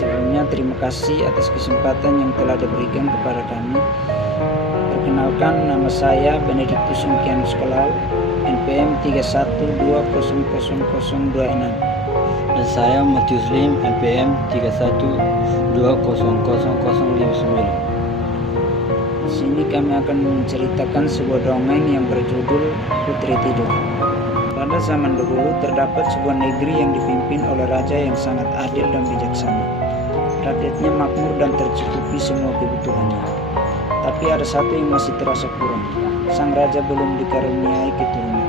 Sebelumnya terima kasih atas kesempatan yang telah diberikan kepada kami. Perkenalkan, nama saya Benedictus Sungkianus Kalau, NPM 31200026. Dan saya Matius Lim, NPM 31200059. Di sini kami akan menceritakan sebuah dongeng yang berjudul Putri Tidur. Pada zaman dahulu terdapat sebuah negeri yang dipimpin oleh raja yang sangat adil dan bijaksana. Rakyatnya makmur dan tercukupi semua kebutuhannya. Tapi ada satu yang masih terasa kurang. Sang raja belum dikaruniai keturunan.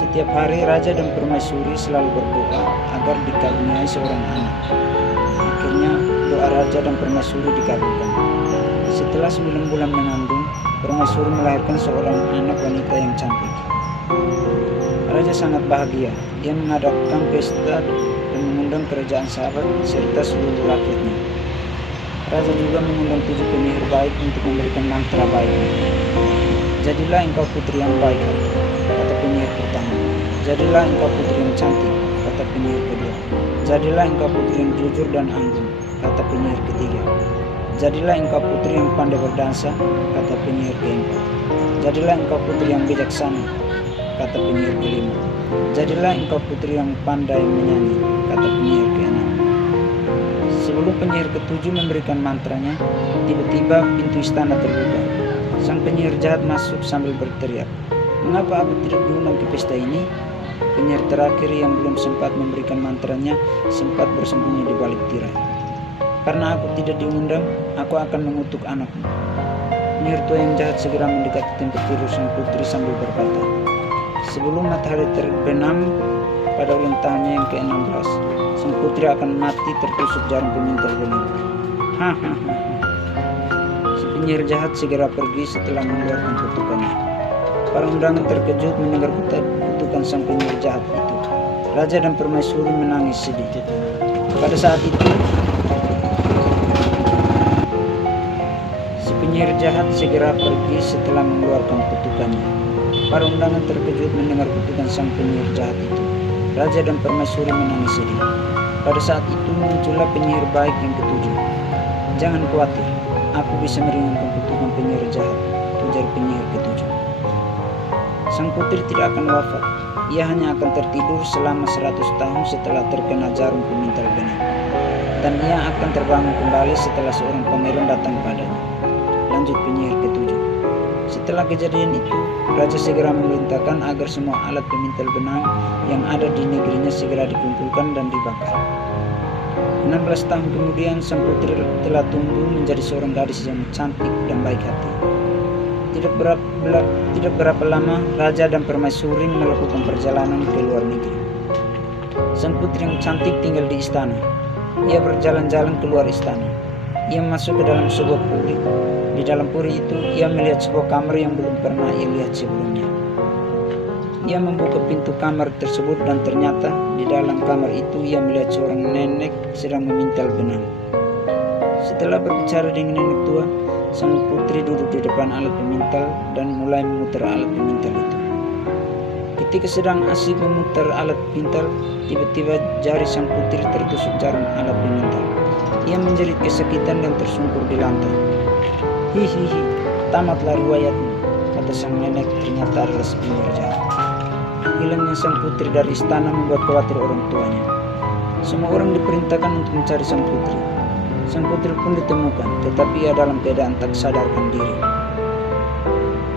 Setiap hari raja dan permaisuri selalu berdoa agar dikaruniai seorang anak. Akhirnya doa raja dan permaisuri dikabulkan. Setelah 9 bulan mengandung, permaisuri melahirkan seorang anak wanita yang cantik. Raja sangat bahagia. Ia mengadakan pesta dan mengundang kerajaan sahabat serta seluruh rakyatnya. Raja juga mengundang 7 penyihir baik untuk memberikan mantra baik. Jadilah engkau putri yang baik hati, kata penyihir pertama. Jadilah engkau putri yang cantik, kata penyihir kedua. Jadilah engkau putri yang jujur dan anggun, kata penyihir ketiga. Jadilah engkau putri yang pandai berdansa, kata penyihir keempat. Jadilah engkau putri yang bijaksana, kata penyihir kelima. Jadilah engkau putri yang pandai menyanyi, kata penyihir keenam. Sebelum penyihir ketujuh memberikan mantranya, tiba-tiba pintu istana terbuka. Sang penyihir jahat masuk sambil berteriak, "Mengapa aku tidak diundang ke pesta ini?" Penyihir terakhir yang belum sempat memberikan mantranya sempat bersembunyi di balik tirai. "Karena aku tidak diundang, aku akan mengutuk anakmu." Penyihir tua yang jahat segera mendekati tempat tidur sang putri sambil berkata, "Sebelum matahari terbenam pada ulang tahunnya yang ke-16, sang putri akan mati tertusuk jarum pemintal bening." Hahaha. Si penyihir jahat segera pergi setelah mengeluarkan kutukannya. Para undangan terkejut mendengar kutukan sang penyihir jahat itu. Raja dan permaisuri menangis sedih. Pada saat itu, si penyihir jahat segera pergi setelah mengeluarkan kutukannya. Para undangan terkejut mendengar kutukan sang penyihir jahat itu. Raja dan permaisuri menangis sedih. Pada saat itu muncullah penyihir baik yang ketujuh. "Jangan khawatir, aku bisa meringankan kutukan penyihir jahat," ujar penyihir ketujuh. Sang putri tidak akan wafat. Ia hanya akan tertidur selama 100 tahun setelah terkena jarum pemintal bening. Dan ia akan terbangun kembali setelah seorang pangeran datang padanya. Lanjut penyihir ketujuh. Setelah kejadian itu, raja segera memerintahkan agar semua alat pemintal benang yang ada di negerinya segera dikumpulkan dan dibakar. 16 tahun kemudian, sang putri telah tumbuh menjadi seorang gadis yang cantik dan baik hati. Tidak berapa lama, raja dan permaisuri melakukan perjalanan ke luar negeri. Sang putri yang cantik tinggal di istana. Ia berjalan-jalan keluar istana. Ia masuk ke dalam sebuah puri. Di dalam puri itu, ia melihat sebuah kamar yang belum pernah ia lihat sebelumnya. Ia membuka pintu kamar tersebut dan ternyata di dalam kamar itu ia melihat seorang nenek sedang memintal benang. Setelah berbicara dengan nenek tua, sang putri duduk di depan alat pemintal dan mulai memutar alat pemintal itu. Ketika sedang asik memutar alat pemintal, tiba-tiba jari sang putri tertusuk jarum alat pemintal. Ia menjerit kesakitan dan tersungkur di lantai. "Hihihi, tamatlah riwayatmu," kata sang nenek. Ternyata adalah si penyihir jahat. Hilangnya sang putri dari istana membuat khawatir orang tuanya. Semua orang diperintahkan untuk mencari sang putri. Sang putri pun ditemukan, tetapi ia dalam keadaan tak sadarkan diri.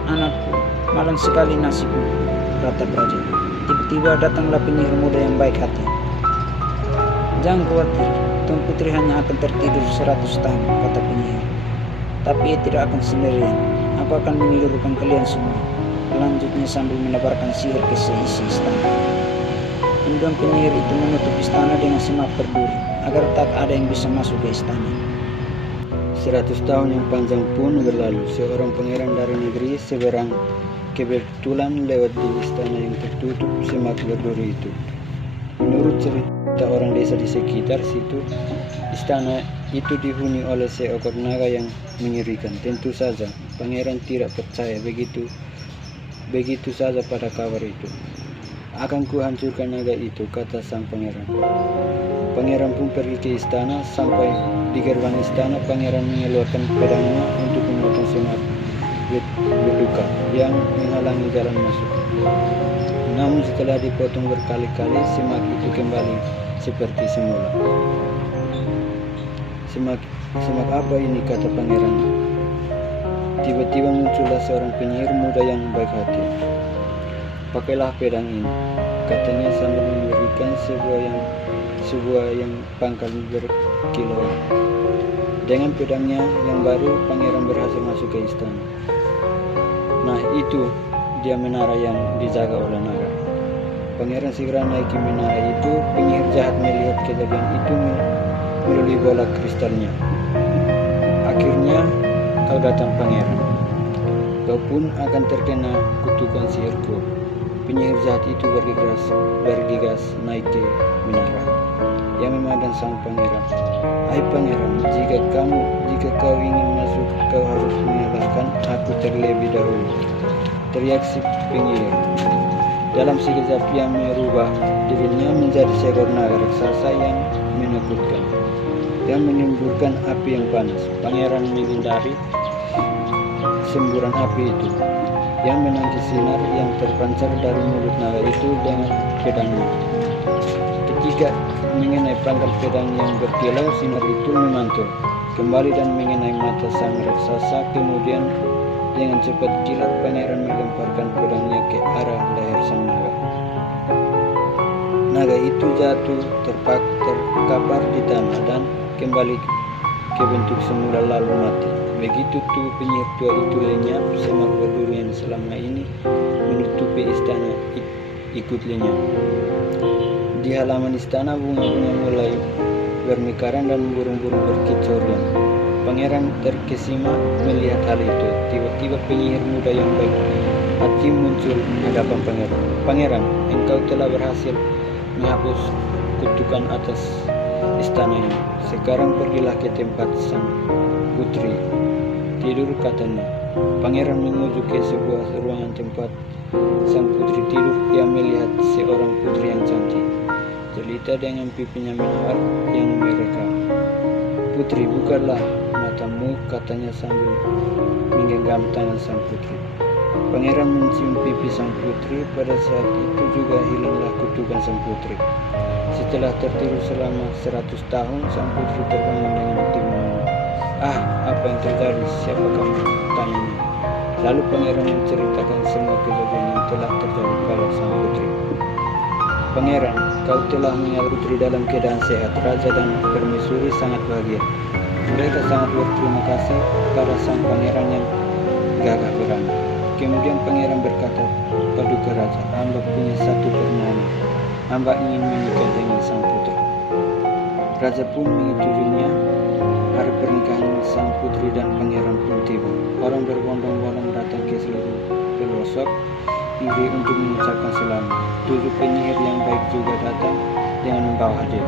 "Anakku, malang sekali nasibmu," kata raja. Tiba-tiba datanglah penyihir muda yang baik hati. "Jangan khawatir, Tuan Putri hanya akan tertidur 100 tahun," kata penyihir. "Tapi ia tidak akan sendirian. Aku akan menidurkan kalian semua," lanjutnya sambil menebarkan sihir ke seisi istana. Kemudian penyihir itu menutup istana dengan semak berduri agar tak ada yang bisa masuk ke istana. 100 tahun yang panjang pun berlalu. Seorang pangeran dari negeri seberang kebetulan lewat di istana yang tertutup semak berduri itu. Menurut cerita orang desa di sekitar situ, istana itu dihuni oleh seekor naga yang mengerikan. Tentu saja pangeran tidak percaya begitu saja pada kabar itu. Akan kuhancurkan naga itu, kata sang pangeran. Pangeran pun pergi ke istana. Sampai di gerbang istana, pangeran mengeluarkan pedangnya untuk memotong semak beluka yang menghalangi jalan masuk. Namun setelah dipotong berkali-kali, semak itu kembali seperti semula. Semak apa ini, kata pangeran. Tiba-tiba muncullah seorang penyihir muda yang baik hati. Pakailah pedang ini, katanya sambil memberikan sebuah yang pangkal berkilauan. Dengan pedangnya yang baru, pangeran berhasil masuk ke istana. Nah, itu dia menara yang dijaga oleh naga. Pangeran segera naiki menara itu. Penyihir jahat melihat kejadian itu melalui bola kristalnya. Akhirnya, kau datang pangeran. Kau pun akan terkena kutukan sihirku. Penyihir jahat itu bergegas naik ke menara. Ia memandang sang pangeran. Hai pangeran, jika kau ingin masuk, kau harus mengalahkan aku terlebih dahulu, teriak si penyihir. Dalam sekejap ia merubah dirinya menjadi seekor naga raksasa yang menakutkan, yang menyemburkan api yang panas. Pangeran menghindari semburan api itu, yang menanti sinar yang terpancar dari mulut naga itu dengan pedangnya. Ketika mengenai pangkal pedang yang berkilau, sinar itu memantul kembali dan mengenai mata sang raksasa. Kemudian dengan cepat kilat pangeran melemparkan pedangnya ke arah leher sang naga. Naga itu jatuh terkapar di tanah dan kembali ke bentuk semula lalu mati. Begitu tubuh penyihir tua itu lenyap, semak berduri yang selama ini menutupi istana ikut lenyap. Di halaman istana, bunga-bunga mulai bermekaran dan burung-burung berkicauan. Pangeran terkesima melihat hal itu. Tiba-tiba penyihir muda yang baik hati muncul di hadapan pangeran. Pangeran, engkau telah berhasil menghapus kutukan atas istana ini. Sekarang pergilah ke tempat sang putri tidur, katanya. Pangeran menuju ke sebuah ruangan tempat sang putri tidur. Ia melihat seorang putri yang cantik, jelita dengan pipinya menawar yang mereka. Putri, bukalah matamu, katanya sambil menggenggam tangan sang putri. Pangeran mencium pipi sang putri. Pada saat itu juga hilanglah kutukan sang putri. Setelah tertidur selama 100 tahun, sang putri terbangun dengan kebingungan. Ah, apa yang terjadi? Siapa kamu? Tanyanya. Lalu pangeran menceritakan semua kejadian yang telah terjadi pada sang putri. Pangeran, kau telah mengenal putri dalam keadaan sehat. Raja dan permaisuri sangat bahagia. Mereka sangat berterima kasih pada sang pangeran yang gagah berani. Kemudian pangeran berkata, "Paduka Raja, hamba punya satu permohonan. Hamba ingin menikah dengan sang putri." Raja pun menyetujuinya. Hari pernikahan sang putri dan pangeran pun tiba. Orang berbondong-bondong datang ke seluruh pelosok negeri untuk mengucapkan selamat. 7 penyihir yang baik juga datang dengan membawa hadiah.